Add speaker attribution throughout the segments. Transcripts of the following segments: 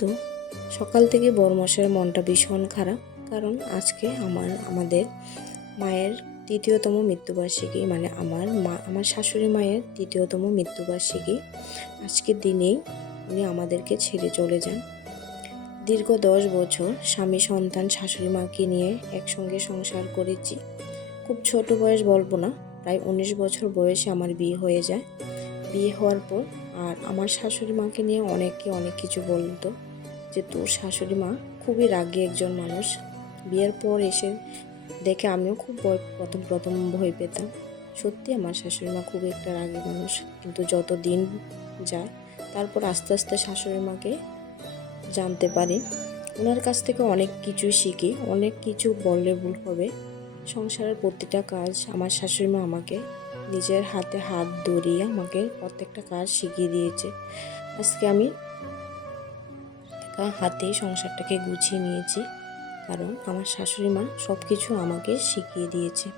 Speaker 1: তো সকাল থেকে বড়মশের মনটা ভীষণ খারাপ, কারণ আজকে আমার, আমাদের মায়ের তৃতীয়তম মৃত্যুবার্ষিকী মানে আমার মা, আমার শাশুড়ি মায়ের তৃতীয়তম মৃত্যুবার্ষিকী। আজকের দিনেই উনি আমাদেরকে ছেড়ে চলে যান। দীর্ঘ দশ বছর স্বামী, সন্তান, শাশুড়ি মাকে নিয়ে একসঙ্গে সংসার করেছি। খুব ছোট বয়স বলব না, প্রায় উনিশ বছর বয়সে আমার বিয়ে হয়ে যায়। বিয়ে হওয়ার পর আর আমার শাশুড়ি মাকে নিয়ে অনেকে অনেক কিছু বলতো যে তোর শাশুড়ি মা খুবই রাগী একজন মানুষ। বিয়ের পর এসে দেখে আমিও খুব প্রথম প্রথম ভয় পেতাম। সত্যি আমার শাশুড়ি মা খুবই একটা রাগী মানুষ। কিন্তু যত দিন যায়, তারপর আস্তে আস্তে শাশুড়ি মাকে জানতে পারি। ওনার কাছ থেকে অনেক কিছু শিখি, অনেক কিছু বললে ভুল হবে। সংসারের প্রতিটা কাজ আমার শাশুড়ি মা আমাকে নিজের হাতে হাত ধরিয়ে আমাকে প্রত্যেকটা কাজ শিখিয়ে দিয়েছে। আজকে আমি হাতে সংসারটাকে গুছিয়ে নিয়েছি, কারণ আমার শাশুড়ি মা সব কিছু আমাকে শিখিয়ে দিয়েছে।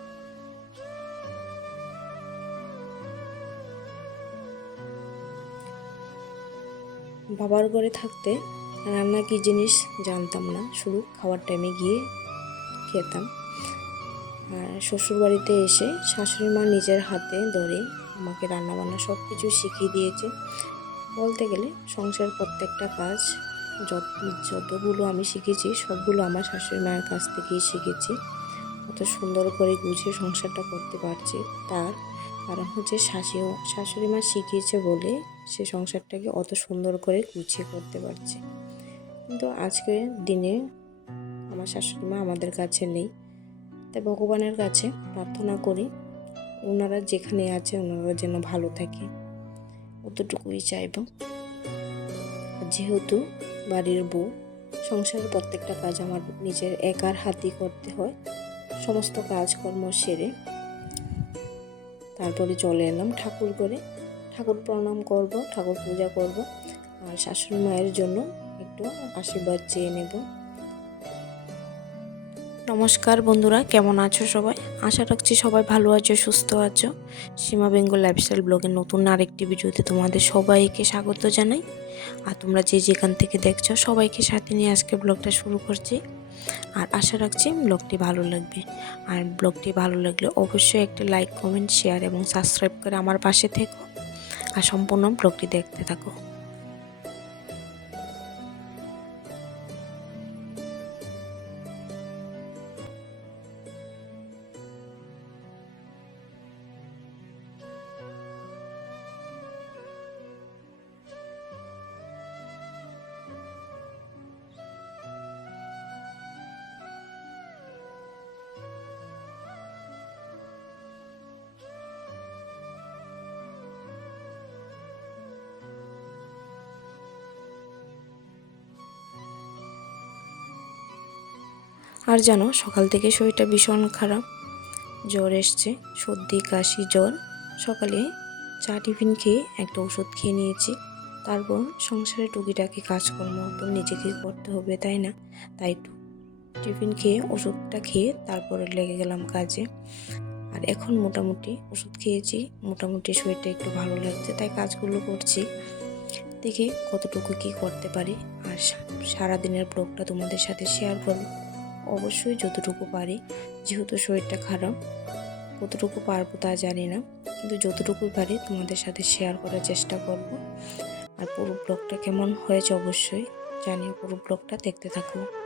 Speaker 1: বাবার ঘরে থাকতে রান্না কী জিনিস জানতাম না, শুধু খাওয়ার টাইমে গিয়ে খেতাম। আর শ্বশুরবাড়িতে এসে শাশুড়ি মা নিজের হাতে ধরে আমাকে রান্নাবান্না সব কিছু শিখিয়ে দিয়েছে। বলতে গেলে সংসার প্রত্যেকটা কাজ, যত, যতগুলো আমি শিখেছি, সবগুলো আমার শাশুড়ি মায়ের কাছ থেকেই শিখেছি। অত সুন্দর করে গুছিয়ে সংসারটা করতে পারছি তার। কারণ হচ্ছে শাশি শাশুড়ি মা শিখিয়েছে বলে সে সংসারটাকে অত সুন্দর করে গুছিয়ে করতে পারছে। কিন্তু আজকের দিনে আমার শাশুড়ি মা আমাদের কাছে নেই। তাই ভগবানের কাছে প্রার্থনা করি, ওনারা যেখানে আছে ওনারা যেন ভালো থাকে। অতটুকুই চাইব। যেহেতু বাড়ির বউ, সংসারের প্রত্যেকটা কাজ আমার নিজের একার হাতি করতে হয়, সমস্ত কাজকর্ম সেরে তারপরে চলে এলাম ঠাকুর করে ঠাকুর প্রণাম করব, ঠাকুর পূজা করব, আর শাশুড়ি মায়ের জন্য একটু আশীর্বাদ চেয়ে নেব। নমস্কার বন্ধুরা, কেমন আছো সবাই? আশা রাখছি সবাই ভালো আছো, সুস্থ আছো। সীমা বেঙ্গল লাইফস্টাইল ব্লগের নতুন আরেকটি ভিডিওতে তোমাদের সবাইকে স্বাগত জানাই। আর তোমরা যে যেখান থেকে দেখছ, সবাইকে সাথে নিয়ে আজকে ব্লগটা শুরু করছি। আর আশা রাখছি ব্লগটি ভালো লাগবে। আর ব্লগটি ভালো লাগলে অবশ্যই একটা লাইক কমেন্ট শেয়ার এবং সাবস্ক্রাইব করে আমার পাশে থেকো। আর সম্পূর্ণ ব্লগটি দেখতে থাকো। আর জানো, সকাল থেকে শরীরটা ভীষণ খারাপ। জ্বর এসছে, সর্দি, কাশি, জ্বর। সকালে চা টিফিন খেয়ে একটা ওষুধ খেয়ে নিয়েছি। তারপর সংসারে টুকিটাকি কাজকর্ম তো নিজেকে করতে হবে, তাই না? তাই একটু টিফিন খেয়ে, ওষুধটা খেয়ে তারপরে লেগে গেলাম কাজে। আর এখন মোটামুটি ওষুধ খেয়েছি, মোটামুটি শরীরটা একটু ভালো লাগছে, তাই কাজগুলো করছি। দেখি কতটুকু কি করতে পারি, আর সারাদিনের ব্লগটা তোমাদের সাথে শেয়ার করব। অবশ্যই যতটুকু পারি। যেহেতু শরীরটা খারাপ, কতটুকু পারব তা জানি না। কিন্তু যতটুকু পারি তোমাদের সাথে শেয়ার করার চেষ্টা করব। আর পুরো ব্লগটা কেমন হয়েছে অবশ্যই জানিয়ে পুরো ব্লগটা দেখতে থাকো।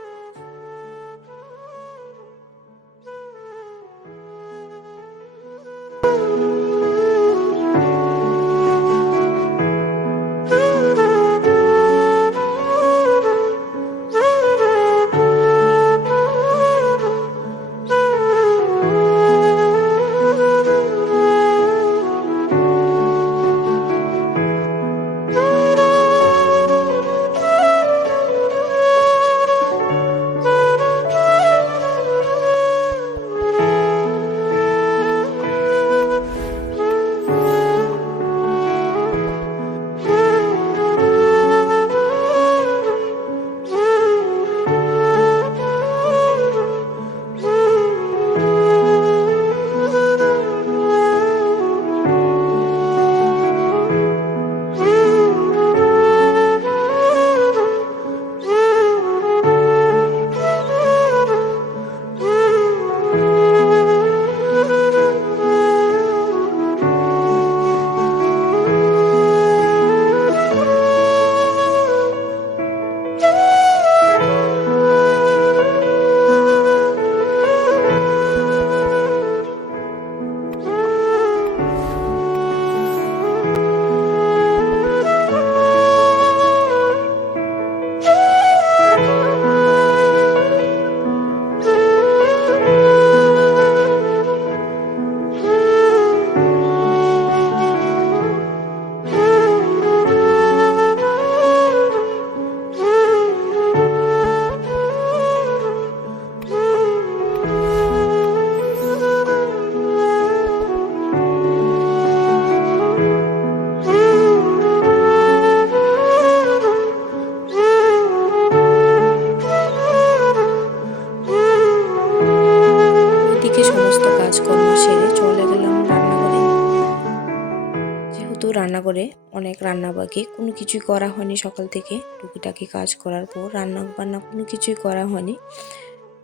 Speaker 1: রান্না বাকি। কোনো কিছুই করা হয়নি সকাল থেকে। টুকিটাকি কাজ করার পর রান্না বান্না কোনো কিছুই করা হয়নি।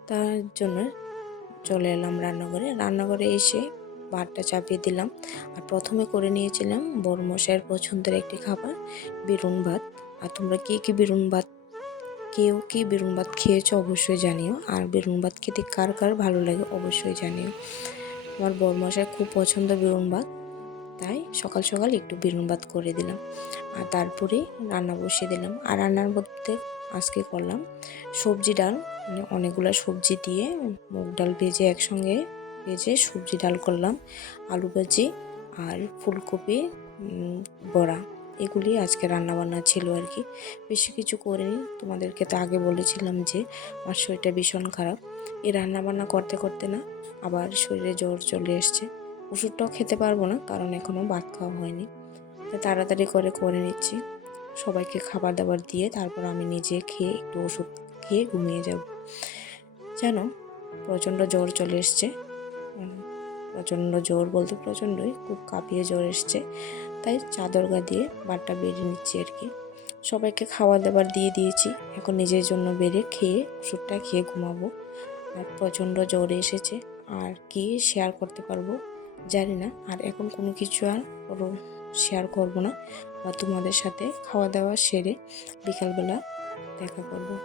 Speaker 1: তার জন্য চলে এলাম রান্নাঘরে। রান্নাঘরে এসে ভাতটা চাপিয়ে দিলাম। আর প্রথমে করে নিয়েছিলাম বড় মশাইয়ের পছন্দের একটি খাবার বেরুন ভাত। আর তোমরা কে কী বেরুন ভাত, কেউ কি বেরুন ভাত খেয়েছো অবশ্যই জানিও। আর বেরুন ভাত খেতে কার কার ভালো লাগে অবশ্যই জানিও। আমার বরমশাই খুব পছন্দ বেরুন ভাত। তাই সকাল সকাল একটু বেরুন ভাত করে দিলাম। আর তারপরে রান্না বসিয়ে দিলাম। আর রান্নার মধ্যে আজকে করলাম সবজি ডাল। মানে অনেকগুলো সবজি দিয়ে মুগ ডাল ভেজে একসঙ্গে ভেজে সবজি ডাল করলাম। আলু ভাজি আর ফুলকপি বড়া এগুলি আজকে রান্নাবান্না ছিল আর কি। বেশি কিছু করিনি। তোমাদেরকে তো আগে বলেছিলাম যে আমার শরীরটা ভীষণ খারাপ। এই রান্নাবান্না করতে করতে না আবার শরীরে জ্বর চলে এসছে। ওষুধটাও খেতে পারব না, কারণ এখনও ভাত খাওয়া হয়নি। তাই তাড়াতাড়ি করে করে নিচ্ছি। সবাইকে খাবার দাবার দিয়ে তারপর আমি নিজে খেয়ে একটু ওষুধ খেয়ে ঘুমিয়ে যাব। জানো, প্রচণ্ড জ্বর চলে এসছে। প্রচণ্ড জ্বর বলতে প্রচণ্ডই, খুব কাঁপিয়ে জ্বর এসছে। তাই চাদর গা দিয়ে বারটা বেরিয়ে নিচ্ছি আর কি। সবাইকে খাওয়া দাবার দিয়ে দিয়েছি। এখন নিজের জন্য বেড়ে খেয়ে ওষুধটা খেয়ে ঘুমাবো। আর প্রচণ্ড জ্বর এসেছে। আর কি শেয়ার করতে পারব? জানি না। আর এখন কোনো কিছু আর শেয়ার করব না। বা তোমাদের সাথে খাওয়া দাওয়া সেরে বিকালবেলা দেখা করব।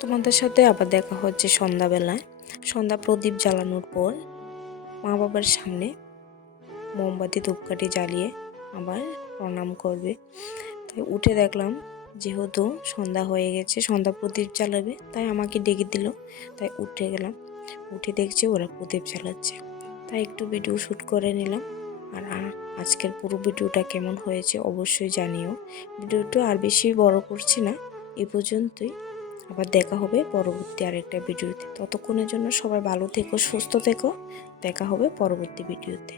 Speaker 1: তোমাদের সাথে আবার দেখা হচ্ছে সন্ধ্যাবেলায়। সন্ধ্যা প্রদীপ জ্বালানোর পর মা বাবার সামনে মোমবাতি ধূপকাঠি জ্বালিয়ে আবার প্রণাম করবে। তাই উঠে দেখলাম যেহেতু সন্ধ্যা হয়ে গেছে, সন্ধ্যা প্রদীপ জ্বালাবে, তাই আমাকে ডেকে দিল। তাই উঠে গেলাম। উঠে দেখছে ওরা প্রদীপ চালাচ্ছে তাই একটু ভিডিও শ্যুট করে নিলাম। আর আজকের পুরো ভিডিওটা কেমন হয়েছে অবশ্যই জানিও। ভিডিওটা আর বেশি বড় করছি না, এ পর্যন্তই। আবার দেখা হবে পরবর্তী আরেকটা ভিডিওতে ততক্ষণের জন্য সবাই ভালো থেকো, সুস্থ থেকো। দেখা হবে পরবর্তী ভিডিওতে